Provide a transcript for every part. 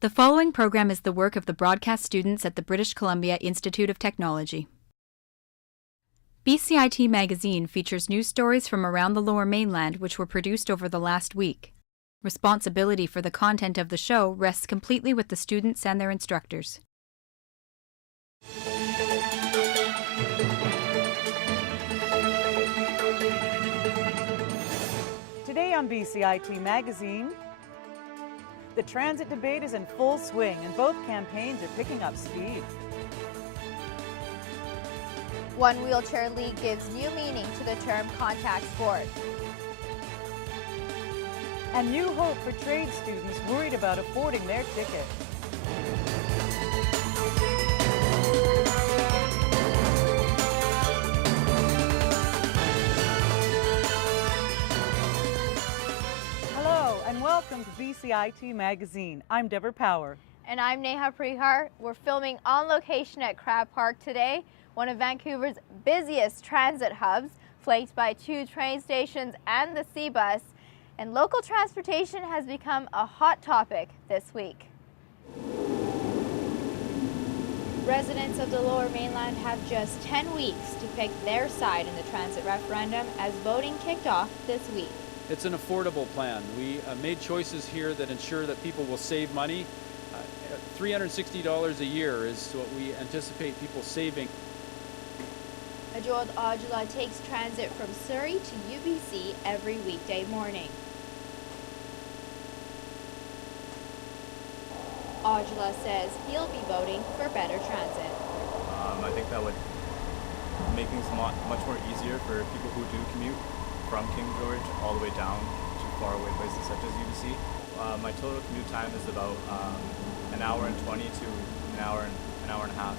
The following program is the work of the broadcast students at the British Columbia Institute of Technology. BCIT Magazine features news stories from around the Lower Mainland which were produced over the last week. Responsibility for the content of the show rests completely with the students and their instructors. Today on BCIT Magazine, the transit debate is in full swing and both campaigns are picking up speed. One Wheelchair League gives new meaning to the term contact sport. And new hope for trade students worried about affording their ticket. Hello and welcome to BCIT Magazine. I'm Deborah Power. And I'm Neha Prihar. We're filming on location at Crab Park today, one of Vancouver's busiest transit hubs, flanked by 2 train stations and the C-bus. And local transportation has become a hot topic this week. Residents of the Lower Mainland have just 10 weeks to pick their side in the transit referendum as voting kicked off this week. It's an affordable plan. We made choices here that ensure that people will save money. $360 a year is what we anticipate people saving. Ajod Aujla takes transit from Surrey to UBC every weekday morning. Aujla says he'll be voting for better transit. I think that would make things much more easier for people who do commute from King George all the way down to faraway places such as UBC. My total commute time is about an hour and 20 to an hour and a half.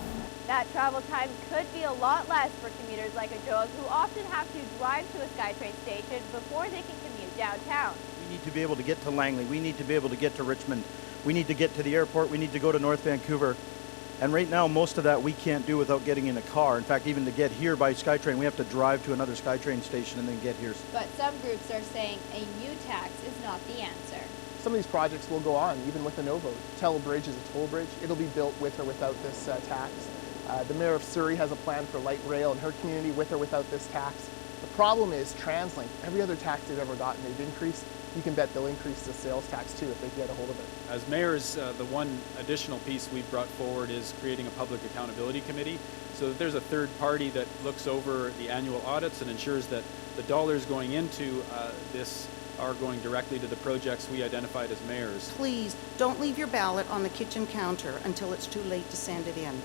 That travel time could be a lot less for commuters like Ajod, who often have to drive to a SkyTrain station before they can commute downtown. We need to be able to get to Langley. We need to be able to get to Richmond. We need to get to the airport. We need to go to North Vancouver. And right now, most of that we can't do without getting in a car. In fact, even to get here by SkyTrain, we have to drive to another SkyTrain station and then get here. But some groups are saying a new tax is not the answer. Some of these projects will go on, even with a no vote. Tell Bridge is a toll bridge. It'll be built with or without this tax. The Mayor of Surrey has a plan for light rail in her community with or without this tax. The problem is TransLink. Every other tax they've ever gotten, they've increased. You can bet they'll increase the sales tax too if they get a hold of it. As mayors, the one additional piece we've brought forward is creating a public accountability committee so that there's a third party that looks over the annual audits and ensures that the dollars going into this are going directly to the projects we identified as mayors. Please don't leave your ballot on the kitchen counter until it's too late to send it in.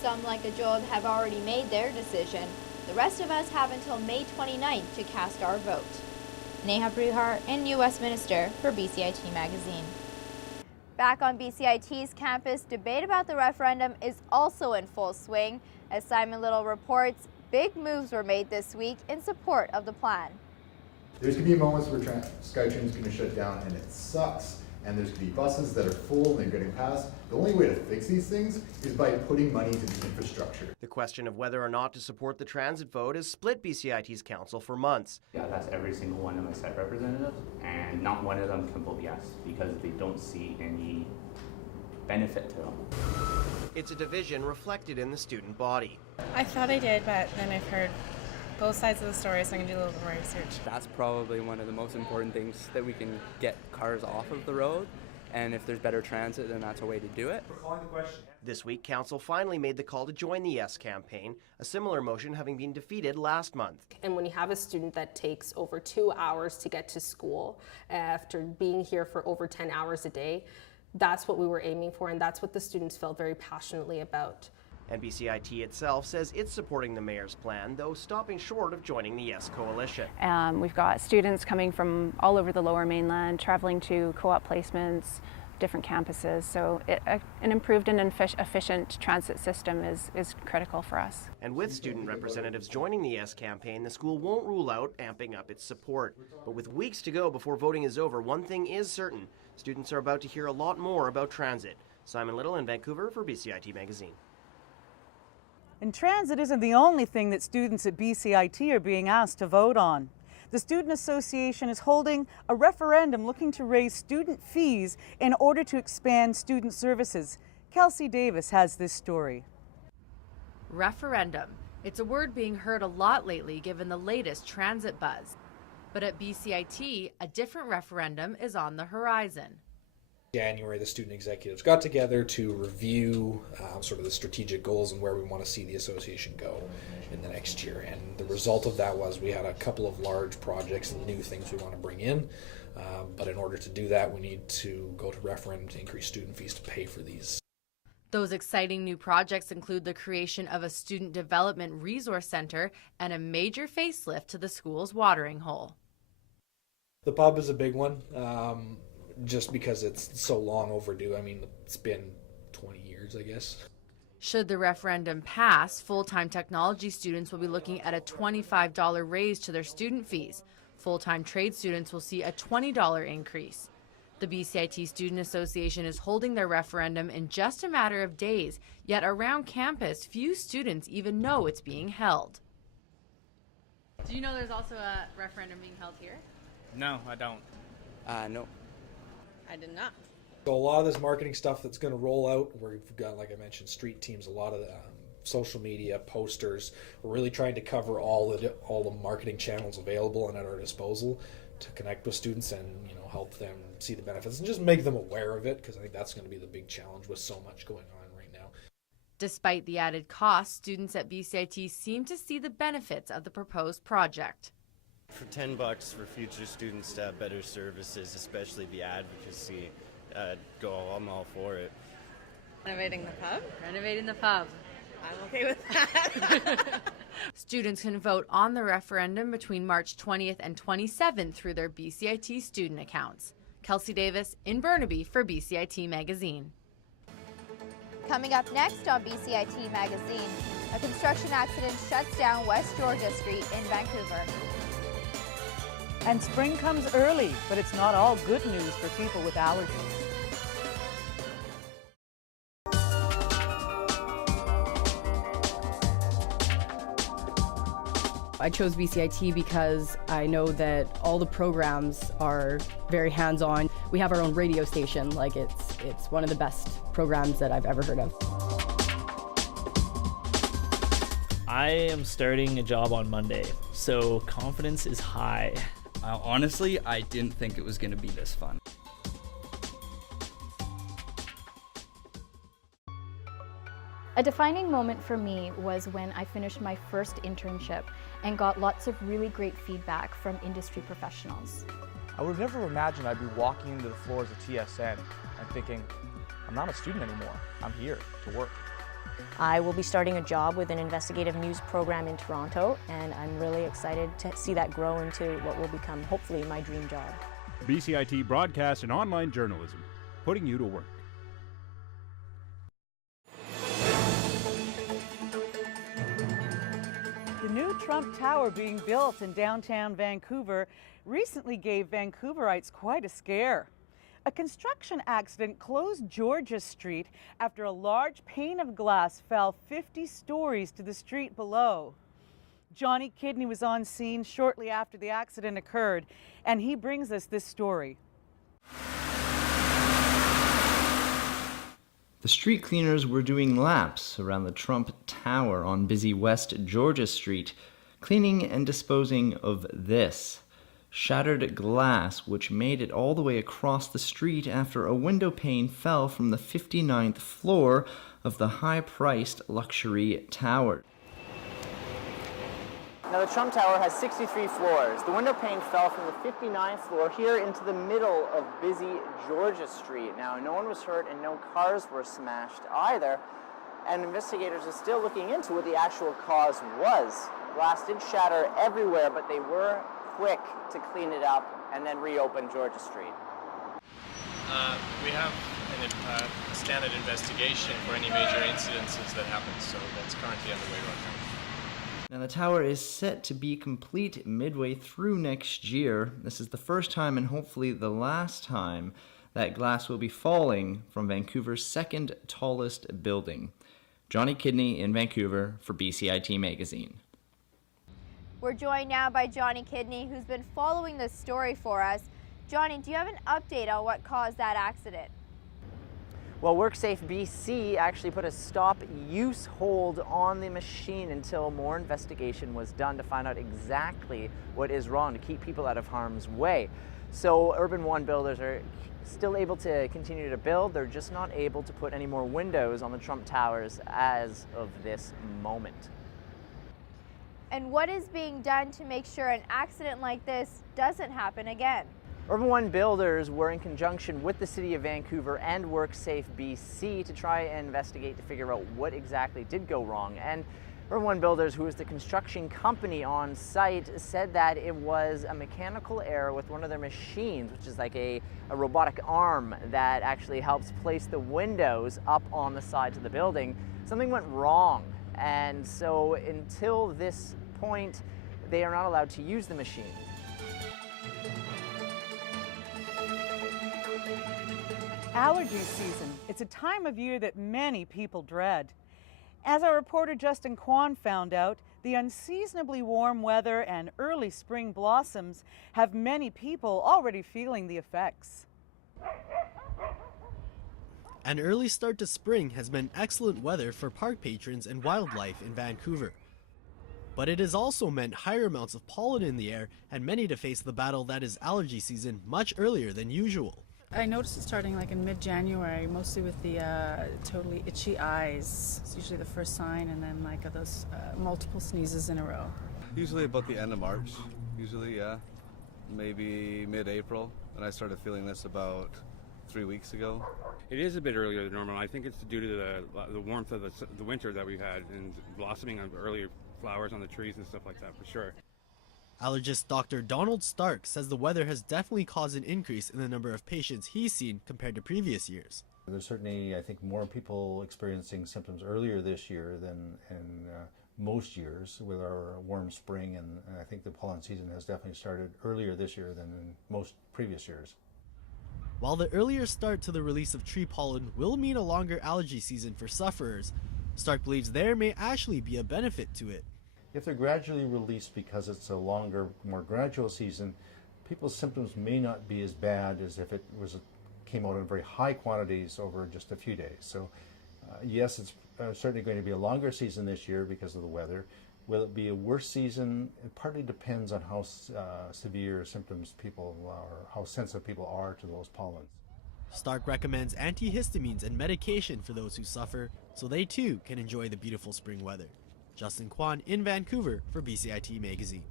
Some, like Ajod, have already made their decision. The rest of us have until May 29th to cast our vote. Neha Prihar in New Westminster for BCIT Magazine. Back on BCIT's campus, debate about the referendum is also in full swing. As Simon Little reports, big moves were made this week in support of the plan. There's going to be moments where SkyTrain's going to shut down and it sucks, and there's going to be buses that are full and they're getting passed. The only way to fix these things is by putting money into the infrastructure. The question of whether or not to support the transit vote has split BCIT's council for months. Yeah, that's every single one of my site representatives, and not one of them can vote yes because they don't see any benefit to them. It's a division reflected in the student body. I thought I did, but then I've heard both sides of the story, so I'm going to do a little bit more research. That's probably one of the most important things, that we can get cars off of the road, and if there's better transit, then that's a way to do it. This week, council finally made the call to join the Yes campaign, a similar motion having been defeated last month. And when you have a student that takes over 2 hours to get to school after being here for over 10 hours a day, that's what we were aiming for, and that's what the students felt very passionately about. And BCIT itself says it's supporting the mayor's plan, though stopping short of joining the Yes coalition. We've got students coming from all over the Lower Mainland, traveling to co-op placements, different campuses, so an improved and efficient transit system is critical for us. And with student representatives joining the Yes campaign, the school won't rule out amping up its support. But with weeks to go before voting is over, one thing is certain: students are about to hear a lot more about transit. Simon Little in Vancouver for BCIT Magazine. And transit isn't the only thing that students at BCIT are being asked to vote on. The Student Association is holding a referendum looking to raise student fees in order to expand student services. Kelsey Davis has this story. Referendum. It's a word being heard a lot lately given the latest transit buzz. But at BCIT, a different referendum is on the horizon. January, the student executives got together to review sort of the strategic goals and where we want to see the association go in the next year. And the result of that was we had a couple of large projects and new things we want to bring in. But in order to do that, we need to go to referendum to increase student fees to pay for these. Those exciting new projects include the creation of a student development resource center and a major facelift to the school's watering hole. The pub is a big one. Just because it's so long overdue. I mean, it's been 20 years, I guess. Should the referendum pass, full-time technology students will be looking at a $25 raise to their student fees. Full-time trade students will see a $20 increase. The BCIT Student Association is holding their referendum in just a matter of days, yet around campus, few students even know it's being held. Do you know there's also a referendum being held here? No, I don't. No. I did not. So a lot of this marketing stuff that's going to roll out, we've got, like I mentioned, street teams, a lot of social media, posters. We're really trying to cover all the marketing channels available and at our disposal to connect with students and help them see the benefits and just make them aware of it, because I think that's going to be the big challenge with so much going on right now. Despite the added costs, students at BCIT seem to see the benefits of the proposed project. For $10 for future students to have better services, especially the advocacy, I'm all for it. Renovating the pub? Renovating the pub. I'm okay with that. Students can vote on the referendum between March 20th and 27th through their BCIT student accounts. Kelsey Davis in Burnaby for BCIT Magazine. Coming up next on BCIT Magazine, a construction accident shuts down West Georgia Street in Vancouver. And spring comes early, but it's not all good news for people with allergies. I chose BCIT because I know that all the programs are very hands-on. We have our own radio station. Like it's one of the best programs that I've ever heard of. I am starting a job on Monday, so confidence is high. Honestly, I didn't think it was going to be this fun. A defining moment for me was when I finished my first internship and got lots of really great feedback from industry professionals. I would have never imagined I'd be walking into the floors of TSN and thinking, I'm not a student anymore, I'm here to work. I will be starting a job with an investigative news program in Toronto, and I'm really excited to see that grow into what will become, hopefully, my dream job. BCIT Broadcast and Online Journalism, putting you to work. The new Trump Tower being built in downtown Vancouver recently gave Vancouverites quite a scare. A construction accident closed Georgia Street after a large pane of glass fell 50 stories to the street below. Johnny Kidney was on scene shortly after the accident occurred, and he brings us this story. The street cleaners were doing laps around the Trump Tower on busy West Georgia Street, cleaning and disposing of this. Shattered glass, which made it all the way across the street after a window pane fell from the 59th floor of the high-priced luxury tower. Now, the Trump Tower has 63 floors. The window pane fell from the 59th floor here into the middle of busy Georgia Street. Now, no one was hurt and no cars were smashed either, and investigators are still looking into what the actual cause was. Glass did shatter everywhere, but they were quick to clean it up and then reopen Georgia Street. We have a standard investigation for any major incidences that happen, so that's currently underway right now. Now, the tower is set to be complete midway through next year. This is the first time and hopefully the last time that glass will be falling from Vancouver's second tallest building. Johnny Kidney in Vancouver for BCIT Magazine. We're joined now by Johnny Kidney, who's been following this story for us. Johnny, do you have an update on what caused that accident? Well, WorkSafe BC actually put a stop-use hold on the machine until more investigation was done to find out exactly what is wrong to keep people out of harm's way. So Urban One builders are still able to continue to build. They're just not able to put any more windows on the Trump Towers as of this moment. And what is being done to make sure an accident like this doesn't happen again? Urban One builders were in conjunction with the City of Vancouver and WorkSafe BC to try and investigate to figure out what exactly did go wrong. And Urban One builders, who is the construction company on site, said that it was a mechanical error with one of their machines, which is like a robotic arm that actually helps place the windows up on the sides of the building. Something went wrong, and so until this point, they are not allowed to use the machine. Allergy season. It's a time of year that many people dread. As our reporter Justin Kwan found out, the unseasonably warm weather and early spring blossoms have many people already feeling the effects. An early start to spring has meant excellent weather for park patrons and wildlife in Vancouver. But it has also meant higher amounts of pollen in the air and many to face the battle that is allergy season much earlier than usual. I noticed it starting like in mid-January, mostly with the totally itchy eyes. It's usually the first sign, and then like those multiple sneezes in a row. Usually about the end of March, yeah. Maybe mid-April, and I started feeling this about 3 weeks ago. It is a bit earlier than normal. I think it's due to the warmth of the winter that we've had and blossoming of earlier flowers on the trees and stuff like that, for sure. Allergist Dr. Donald Stark says the weather has definitely caused an increase in the number of patients he's seen compared to previous years. There's certainly, I think, more people experiencing symptoms earlier this year than in most years with our warm spring, and I think the pollen season has definitely started earlier this year than in most previous years. While the earlier start to the release of tree pollen will mean a longer allergy season for sufferers, Stark believes there may actually be a benefit to it. If they're gradually released because it's a longer, more gradual season, people's symptoms may not be as bad as if it came out in very high quantities over just a few days. So yes, it's certainly going to be a longer season this year because of the weather. Will it be a worse season? It partly depends on how severe symptoms people are, how sensitive people are to those pollens. Stark recommends antihistamines and medication for those who suffer, so they too can enjoy the beautiful spring weather. Justin Kwan in Vancouver for BCIT Magazine.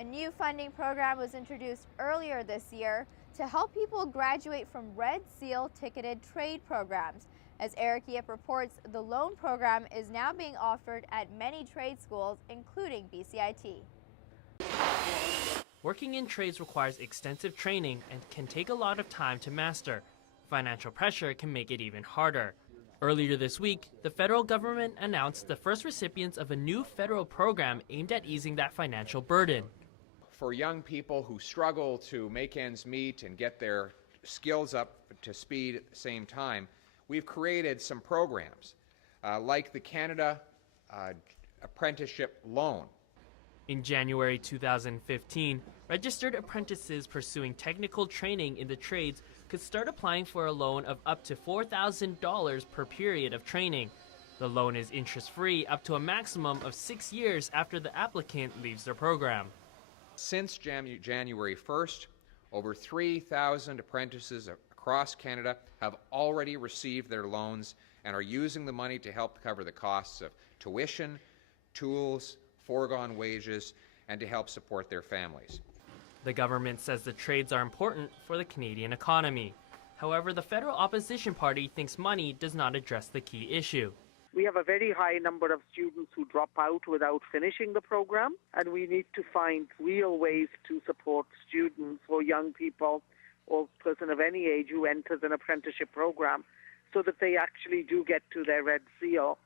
A new funding program was introduced earlier this year to help people graduate from Red Seal ticketed trade programs. As Eric Yip reports, the loan program is now being offered at many trade schools, including BCIT. Working in trades requires extensive training and can take a lot of time to master. Financial pressure can make it even harder. Earlier this week, the federal government announced the first recipients of a new federal program aimed at easing that financial burden. For young people who struggle to make ends meet and get their skills up to speed at the same time, we've created some programs like the Canada Apprenticeship Loan. In January 2015, registered apprentices pursuing technical training in the trades could start applying for a loan of up to $4,000 per period of training. The loan is interest-free up to a maximum of 6 years after the applicant leaves their program. Since January 1st, over 3,000 apprentices across Canada have already received their loans and are using the money to help cover the costs of tuition, tools, foregone wages, and to help support their families. The government says the trades are important for the Canadian economy. However, the federal opposition party thinks money does not address the key issue. We have a very high number of students who drop out without finishing the program, and we need to find real ways to support students or young people or person of any age who enters an apprenticeship program so that they actually do get to their Red Seal.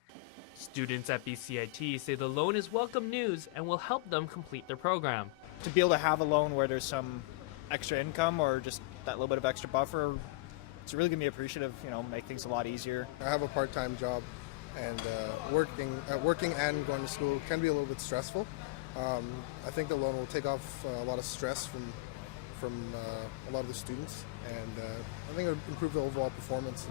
Students at BCIT say the loan is welcome news and will help them complete their program. To be able to have a loan where there's some extra income or just that little bit of extra buffer, it's really going to be appreciative, make things a lot easier. I have a part-time job, and working and going to school can be a little bit stressful. I think the loan will take off a lot of stress from a lot of the students, and I think it'll improve the overall performance.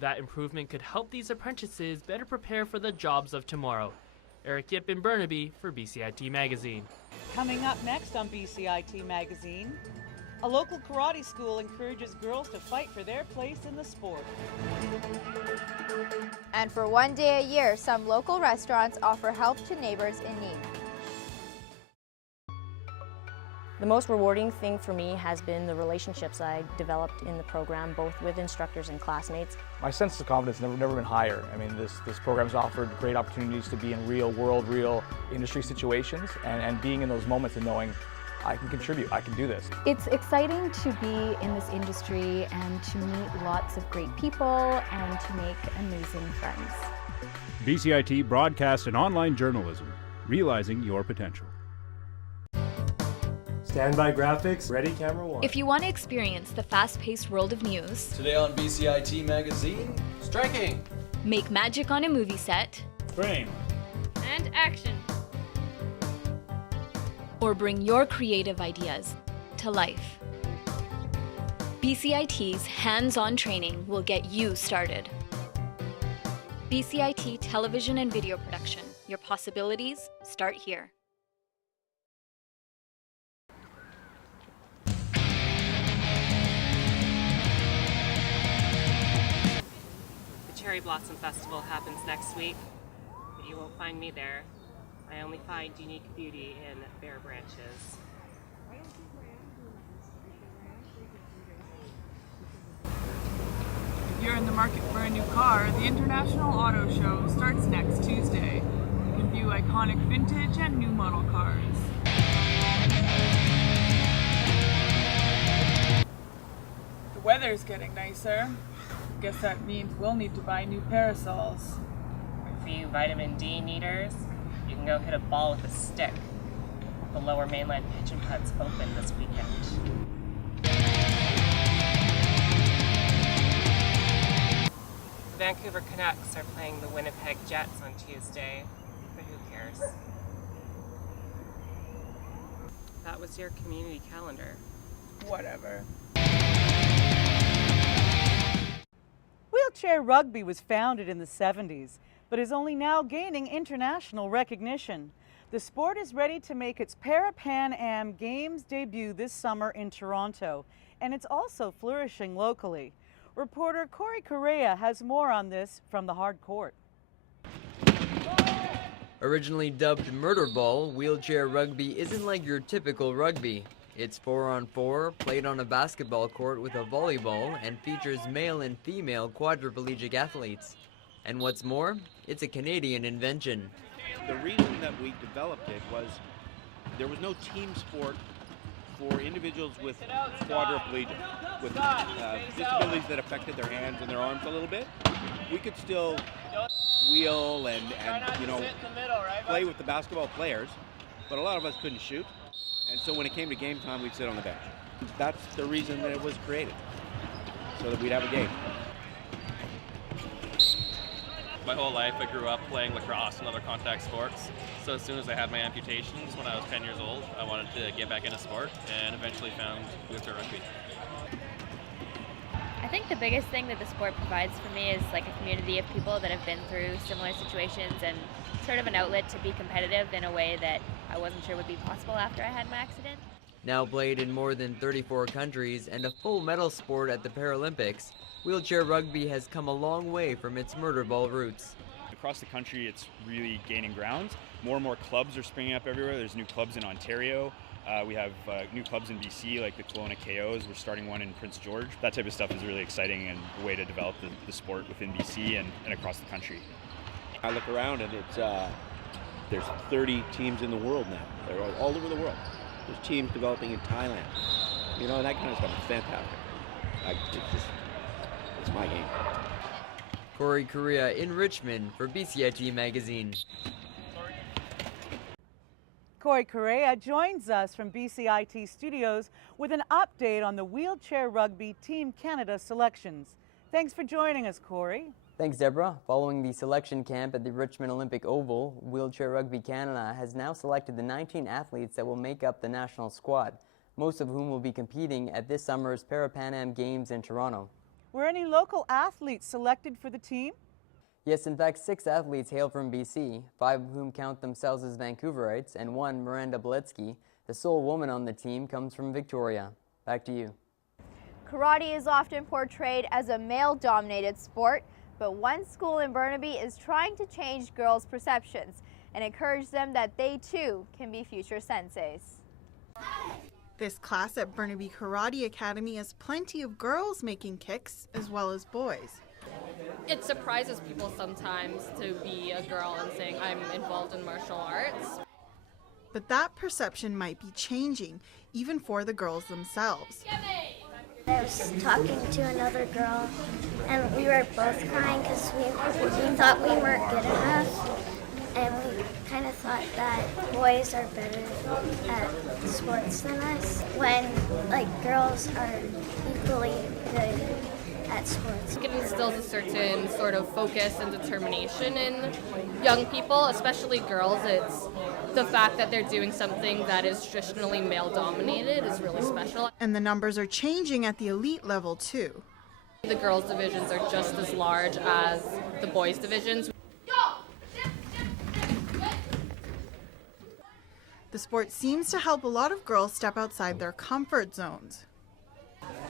That improvement could help these apprentices better prepare for the jobs of tomorrow. Eric Yip in Burnaby for BCIT Magazine. Coming up next on BCIT Magazine, a local karate school encourages girls to fight for their place in the sport. And for one day a year, some local restaurants offer help to neighbors in need. The most rewarding thing for me has been the relationships I developed in the program, both with instructors and classmates. My sense of confidence has never been higher. I mean, this program's offered great opportunities to be in real world, real industry situations, and being in those moments and knowing I can contribute, I can do this. It's exciting to be in this industry and to meet lots of great people and to make amazing friends. BCIT Broadcast and Online Journalism, realizing your potential. Standby graphics, ready, camera one. If you want to experience the fast-paced world of news, today on BCIT Magazine, striking, make magic on a movie set, frame, and action, or bring your creative ideas to life, BCIT's hands-on training will get you started. BCIT Television and Video Production. Your possibilities start here. Cherry Blossom Festival happens next week, but you won't find me there. I only find unique beauty in bare branches. If you're in the market for a new car, the International Auto Show starts next Tuesday. You can view iconic vintage and new model cars. The weather's getting nicer. Guess that means we'll need to buy new parasols. For you vitamin D needers, you can go hit a ball with a stick. The Lower Mainland Pigeon Put's open this weekend. The Vancouver Canucks are playing the Winnipeg Jets on Tuesday, but who cares? That was your community calendar. Whatever. Wheelchair rugby was founded in the 70s, but is only now gaining international recognition. The sport is ready to make its Para-Pan Am Games debut this summer in Toronto, and it's also flourishing locally. Reporter Corey Correa has more on this from the hard court. Originally dubbed murder ball, wheelchair rugby isn't like your typical rugby. It's 4-on-4, played on a basketball court with a volleyball, and features male and female quadriplegic athletes. And what's more, it's a Canadian invention. The reason that we developed it was there was no team sport for individuals with quadriplegia, with disabilities that affected their hands and their arms a little bit. We could still wheel and you know, play with the basketball players, but a lot of us couldn't shoot. And so when it came to game time, we'd sit on the bench. That's the reason that it was created, so that we'd have a game. My whole life I grew up playing lacrosse and other contact sports. So as soon as I had my amputations when I was 10 years old, I wanted to get back into sport and eventually found wheelchair rugby. I think the biggest thing that the sport provides for me is like a community of people that have been through similar situations and sort of an outlet to be competitive in a way that I wasn't sure would be possible after I had my accident. Now played in more than 34 countries and a full medal sport at the Paralympics, wheelchair rugby has come a long way from its murder ball roots. Across the country, it's really gaining ground. More and more clubs are springing up everywhere. There's new clubs in Ontario. We have new clubs in BC, like the Kelowna KOs. We're starting one in Prince George. That type of stuff is really exciting and a way to develop the sport within BC and across the country. I look around and it's there's 30 teams in the world now. They're all over the world. There's teams developing in Thailand. You know, and that kind of stuff is fantastic. It's my game. Corey Correa in Richmond for BCIT Magazine. Corey Correa joins us from BCIT Studios with an update on the Wheelchair Rugby Team Canada selections. Thanks for joining us, Corey. Thanks, Deborah. Following the selection camp at the Richmond Olympic Oval, Wheelchair Rugby Canada has now selected the 19 athletes that will make up the national squad, most of whom will be competing at this summer's Para-Pan Am Games in Toronto. Were any local athletes selected for the team? Yes, in fact, 6 athletes hail from BC, 5 of whom count themselves as Vancouverites, and 1, Miranda Beletsky, the sole woman on the team, comes from Victoria. Back to you. Karate is often portrayed as a male-dominated sport, but one school in Burnaby is trying to change girls' perceptions and encourage them that they too can be future senseis. This class at Burnaby Karate Academy has plenty of girls making kicks as well as boys. It surprises people sometimes to be a girl and saying I'm involved in martial arts. But that perception might be changing, even for the girls themselves. I was talking to another girl, and we were both crying because we thought we weren't good enough, and we kind of thought that boys are better at sports than us, when girls are equally good at sports. It instills a certain sort of focus and determination in young people, especially girls. It's the fact that they're doing something that is traditionally male-dominated is really special. And the numbers are changing at the elite level too. The girls' divisions are just as large as the boys' divisions. The sport seems to help a lot of girls step outside their comfort zones.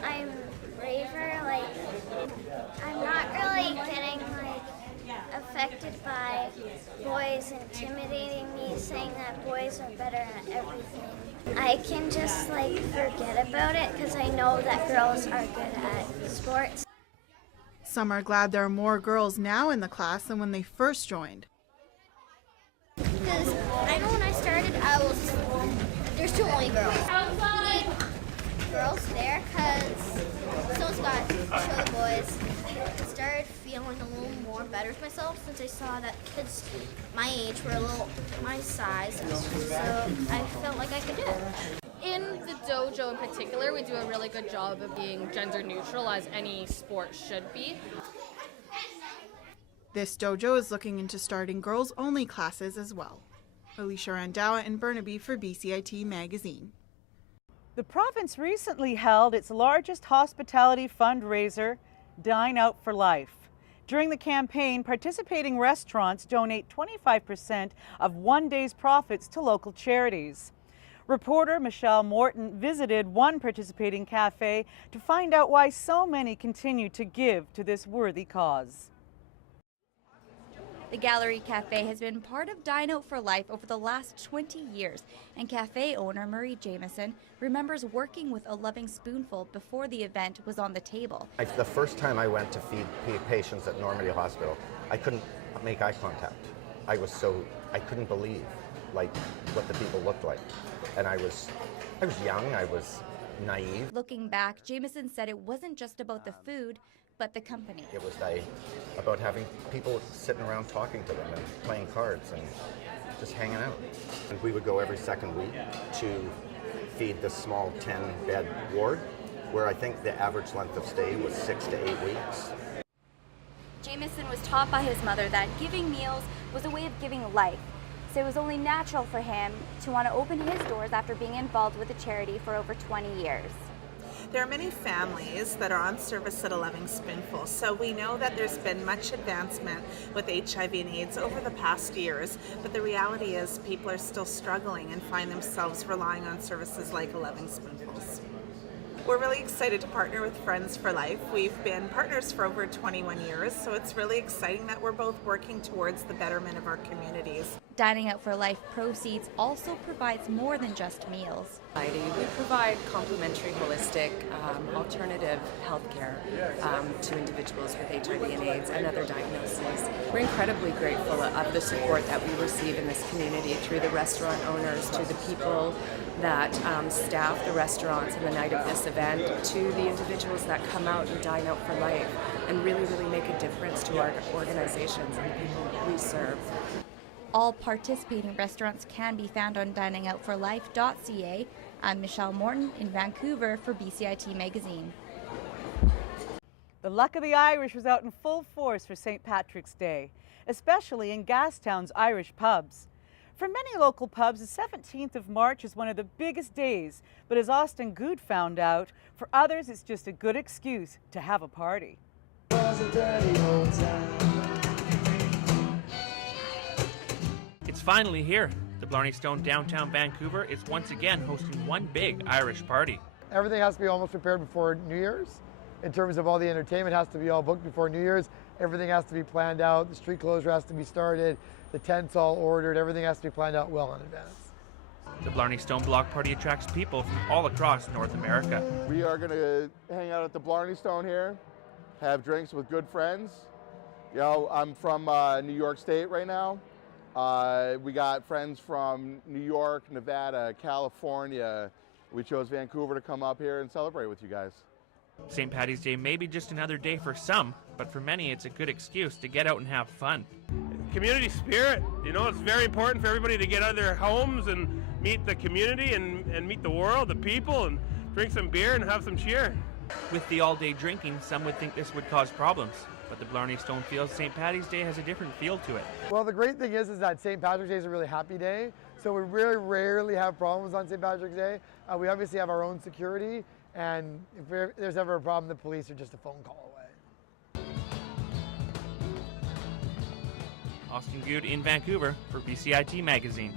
I'm braver, I'm not really getting affected by boys intimidating me, saying that boys are better at everything. I can just forget about it because I know that girls are good at sports. Some are glad there are more girls now in the class than when they first joined. Because I know when I started, there's 2 only girls. We need girls there because someone's got to show the boys. I started feeling a little more better with myself since I saw that kids my age were a little my size, so I felt like I could do it. In the dojo in particular, we do a really good job of being gender neutral, as any sport should be. This dojo is looking into starting girls-only classes as well. Alicia Randawa in Burnaby for BCIT Magazine. The province recently held its largest hospitality fundraiser, Dine Out for Life. During the campaign, participating restaurants donate 25% of one day's profits to local charities. Reporter Michelle Morton visited one participating cafe to find out why so many continue to give to this worthy cause. The Gallery Cafe has been part of Dine Out for Life over the last 20 years, and cafe owner Marie Jameson remembers working with A Loving Spoonful before the event was on the table. The first time I went to feed patients at Normandy Hospital, I couldn't make eye contact. I couldn't believe what the people looked like. And I was young, I was naive. Looking back, Jameson said it wasn't just about the food, but the company. It was about having people sitting around talking to them and playing cards and just hanging out. And we would go every second week to feed the small 10-bed ward, where I think the average length of stay was 6 to 8 weeks. Jameson was taught by his mother that giving meals was a way of giving life. So it was only natural for him to want to open his doors after being involved with the charity for over 20 years. There are many families that are on service at A Loving Spoonful, so we know that there's been much advancement with HIV and AIDS over the past years, but the reality is people are still struggling and find themselves relying on services like A Loving Spoonfuls. We're really excited to partner with Friends for Life. We've been partners for over 21 years, so it's really exciting that we're both working towards the betterment of our communities. Dining Out for Life proceeds also provides more than just meals. We provide complementary, holistic, alternative health care to individuals with HIV and AIDS and other diagnoses. We're incredibly grateful of the support that we receive in this community through the restaurant owners, to the people that staff the restaurants on the night of this event, to the individuals that come out and Dine Out for Life and really make a difference to our organizations and the people we serve. All participating restaurants can be found on diningoutforlife.ca. I'm Michelle Morton in Vancouver for BCIT Magazine. The luck of the Irish was out in full force for St. Patrick's Day, especially in Gastown's Irish pubs. For many local pubs, the 17th of March is one of the biggest days, but as Austin Good found out, for others it's just a good excuse to have a party. It's finally here. The Blarney Stone downtown Vancouver is once again hosting one big Irish party. Everything has to be almost prepared before New Year's. In terms of all the entertainment has to be all booked before New Year's. Everything has to be planned out. The street closure has to be started. The tent's all ordered. Everything has to be planned out well in advance. The Blarney Stone Block Party attracts people from all across North America. We are going to hang out at the Blarney Stone here, have drinks with good friends. You know, I'm from New York State right now. We got friends from New York, Nevada, California. We chose Vancouver to come up here and celebrate with you guys. St. Paddy's Day may be just another day for some, but for many it's a good excuse to get out and have fun. Community spirit, you know, it's very important for everybody to get out of their homes and meet the community and meet the world, the people, and drink some beer and have some cheer. With the all-day drinking, some would think this would cause problems, but the Blarney Stone feels St. Paddy's Day has a different feel to it. Well, the great thing is that St. Patrick's Day is a really happy day, so we really rarely have problems on St. Patrick's Day. We obviously have our own security, and if there's ever a problem, the police are just a phone call away. Austin Good in Vancouver for BCIT Magazine.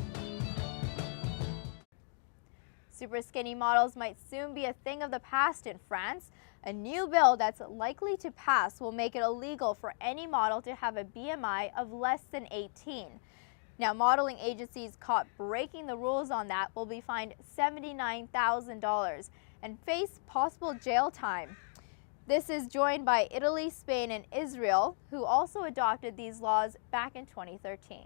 Super skinny models might soon be a thing of the past in France. A new bill that's likely to pass will make it illegal for any model to have a BMI of less than 18. Now, modeling agencies caught breaking the rules on that will be fined $79,000 and face possible jail time. This is joined by Italy, Spain, and Israel, who also adopted these laws back in 2013.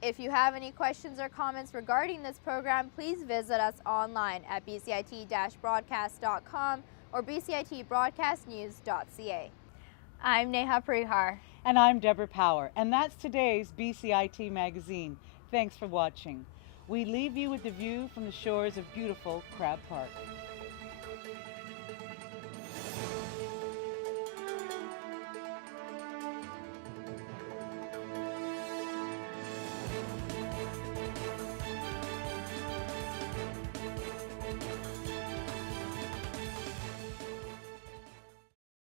If you have any questions or comments regarding this program, please visit us online at bcit-broadcast.com or bcitbroadcastnews.ca. I'm Neha Prihar. And I'm Deborah Power, and that's today's BCIT Magazine. Thanks for watching. We leave you with the view from the shores of beautiful Crab Park.